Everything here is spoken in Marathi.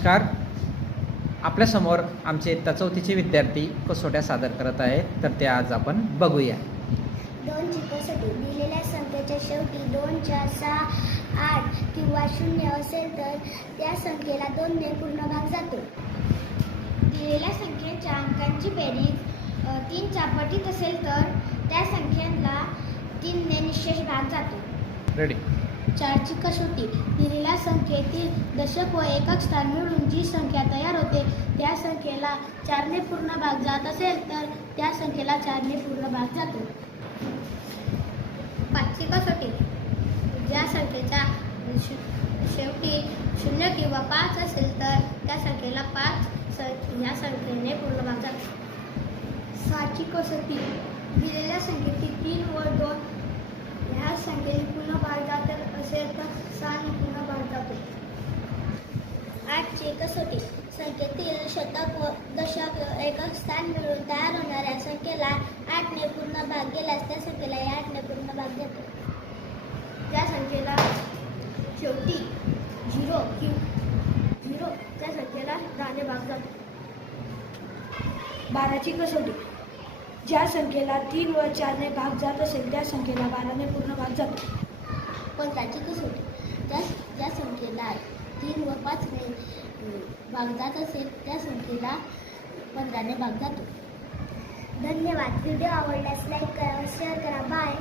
नमस्कार. आपल्यासमोर आमचे इयत्ता 4थीचे विद्यार्थी कसोट्या सादर करत आहेत, तर ते आज आपण बघूया. 2 ची कसोटी. दिलेल्या संख्येच्या शेवटी 2, 4, 6, 8 किंवा 0 असेल तर त्या संख्येला 2 ने पूर्ण भाग जातो. दिलेल्या संख्येच्या अंकांची बेरीज 3 च्या पटीत असेल तर त्या संख्येला 3 ने निशेष भाग जातो. रेडी. 4 ची कसोटी. दिलेल्या संख्येतील दशक व एकक स्थान मिळून जी संख्या तयार होते त्या संख्येला 4 ने पूर्ण भाग जात असेल तर त्या संख्येला 4 ने पूर्ण भाग जातो. 5 ची कसोटी. ज्या संख्येच्या शेवटी 0 किंवा 5 असेल तर त्या संख्येला 5 या संख्येने पूर्ण भाग जातो. 6 ची कसोटी. दिलेल्या संख्येतील 3 व 2 ह्या संख्येने पूर्ण भाग जात असेल तर 6 ने पूर्ण भाग जातो. 8 ची कसोटी. संख्येतील शतक व दशक एकक स्थान मिळून तयार होणाऱ्या संख्येला 8 ने पूर्ण भाग गेल्यास त्या संख्येला 8 ने पूर्ण भाग जातो. त्या संख्येला शेवटी 0 त्या संख्येला 10 ने भाग जातो. 12 ची कसोटी. ज्या संख्येला 3 व 4 ने भाग जात असेल त्या संख्येला 12 ने पूर्ण भाग जातो. 15 ची कसोटी. ज्या संख्येला 3 व 5 ने भाग जात असेल त्या संख्येला 15 ने भाग जातो. धन्यवाद. व्हिडिओ आवडल्यास लाईक करा, शेअर करा. बाय.